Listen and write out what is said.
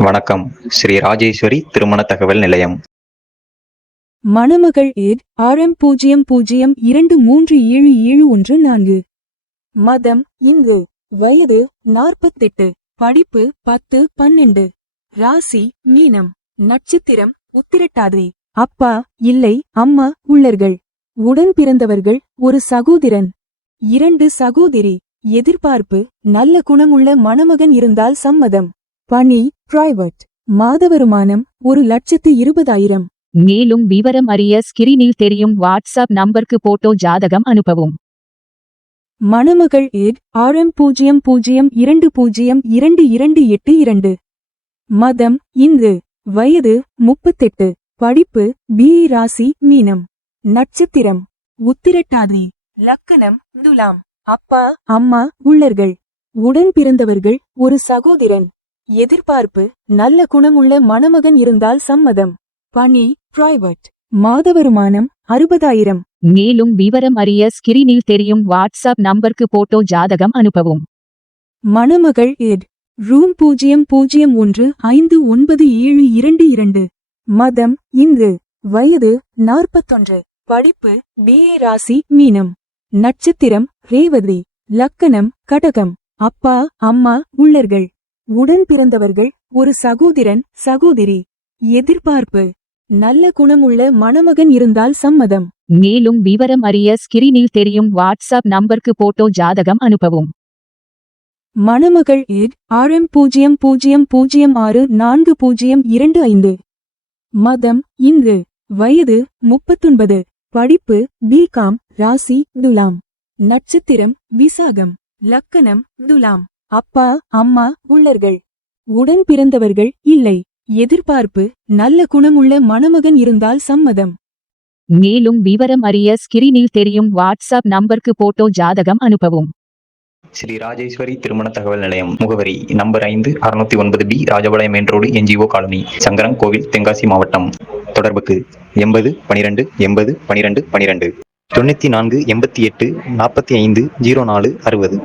வணக்கம். ஸ்ரீ ராஜேஸ்வரி திருமண தகவல் நிலையம். மணமகள் ஏட் RM00237714. மதம் இந்து. வயது 48. படிப்பு 10-12. ராசி மீனம். நட்சத்திரம் உத்திரட்டாதி. அப்பா இல்லை, அம்மா உள்ளர்கள். உடன் பிறந்தவர்கள் ஒரு சகோதரன், 2 சகோதரி. எதிர்பார்ப்பு நல்ல குணமுள்ள மணமகன் இருந்தால் சம்மதம். பணி பிரைவேட். மாத வருமானம் 1,20,000. மேலும் விவரம் அறிய ஸ்கிரீனில் தெரியும் வாட்ஸ்அப் நம்பருக்கு போட்டோ ஜாதகம் அனுப்பவும். மணமகள் ஏட் RM00222282. மதம் இந்து. வயது 38. படிப்பு BE. ராசி மீனம். நட்சத்திரம் உத்திரட்டாதி. லக்கணம் துலாம். அப்பா அம்மா உள்ளர்கள். உடன் பிறந்தவர்கள் ஒரு சகோதரன். எதிர்பார்ப்பு நல்ல குணமுள்ள மணமகன் இருந்தால் சம்மதம். பணி பிரைவேட். மாத வருமானம் 60,000. மேலும் விவரம் அறிய ஸ்கிரீனில் தெரியும் வாட்ஸ்அப் நம்பருக்கு போட்டோ ஜாதகம் அனுப்பவும். மணமகள் ஏட் ரூம் 00159722. மதம் இந்து. வயது 41. படிப்பு BE. ராசி மீனம். நட்சத்திரம் ரேவதி. லக்கணம் கடகம். அப்பா அம்மா உள்ளர்கள். உடன் பிறந்தவர்கள் ஒரு சகோதரன் சகோதரி. எதிர்பார்ப்பு நல்ல குணமுள்ள மணமகன் இருந்தால் சம்மதம். மேலும் விவரம் அறிய ஸ்கிரீனில் தெரியும் வாட்ஸ்அப் நம்பருக்கு போட்டோ ஜாதகம் அனுப்பவும். மணமகள் ஏட் RM00644025. மதம் இந்து. வயது 39. படிப்பு BCom. ராசி துலாம். நட்சத்திரம் விசாகம். லக்கணம் துலாம். அப்பா அம்மா உள்ளர்கள். உடன் பிறந்தவர்கள் இல்லை. எதிர்பார்ப்பு நல்ல குணமுள்ள மணமகன் இருந்தால் சம்மதம். மேலும் விவரம் அறிய ஸ்கிரீனில் தெரியும் வாட்ஸ்அப் நம்பருக்கு போட்டோ ஜாதகம் அனுப்பவும். ஸ்ரீ ராஜேஸ்வரி திருமண தகவல் நிலையம். முகவரி number 5, 609B Rajapalayam main road, NGO colony, Sankaran கோவில், தென்காசி மாவட்டம். தொடர்புக்கு 80 12 80 12 12, 94 88 45 04 60.